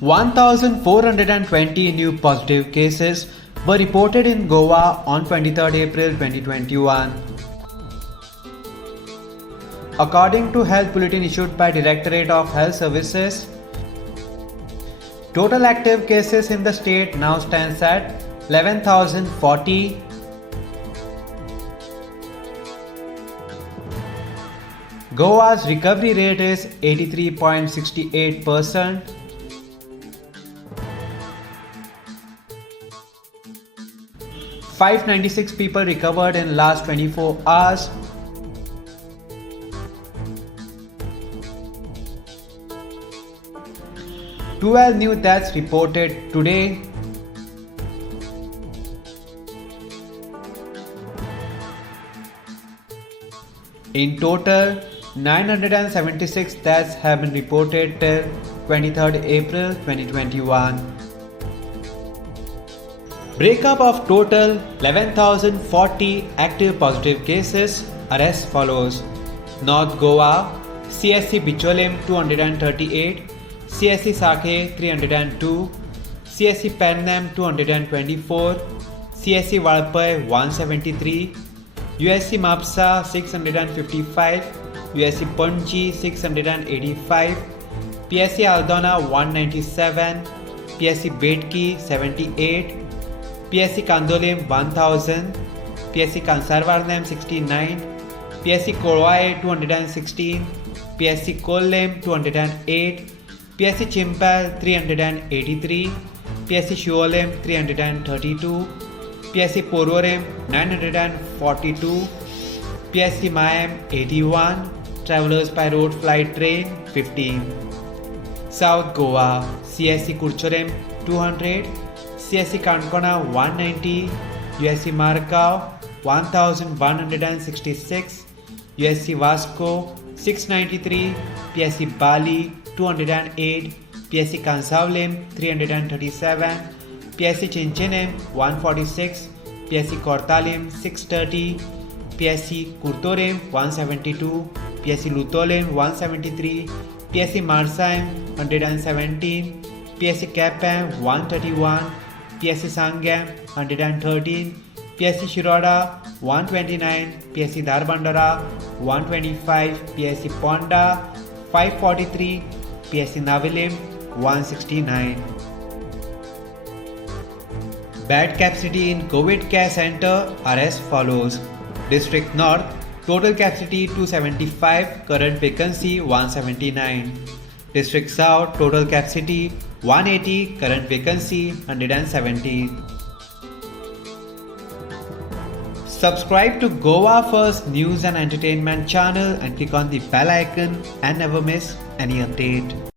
1,420 new positive cases were reported in Goa on 23rd April 2021. According to Health Bulletin issued by Directorate of Health Services, total active cases in the state now stands at 11,040. Goa's recovery rate is 83.68%. $596 people recovered in last 24 hours. Twelve new deaths reported today. In total, 976 deaths have been reported till 23rd April 2021. Breakup of total 11,040 active positive cases are as follows. North Goa, CSC Bicholim 238, CSC Sakhe 302, CSC Pennam 224, CSC Valpai 173, USC Mapsa 655, USC Panji 685, PSC Aldona 197, PSC Bedki 78, PSC Kandolim 1000, PSC Kansarvarnam 69, PSC Korwai 216, PSC Kollem 208, PSC Chimpal 383, PSC Shuolem 332, PSC Porvorim 942, PSC Mayam 81, Travelers by road flight train 15. South Goa, CSC Kurchorem 200, CSC Kankona 190, USC Margao 1166, USC Vasco 693, PSC Bali 208, PSC Kansavlim 337, PSC Chinchinem 146, PSC Kortalim 630, PSC Kurtorim 172, PSC Lutolim 173, PSC Marsaim 117, PSC Kapam 131, PSC Sangam 113, PSC Shiroda 129, PSC Darbandara 125, PSC Ponda 543, PSC Navilim 169. Bed capacity in COVID Care Center are as follows. District North, total capacity 275, current vacancy 179. District South, total capacity 180, current vacancy 170. Subscribe to Goa First News and Entertainment channel and click on the bell icon and never miss any update.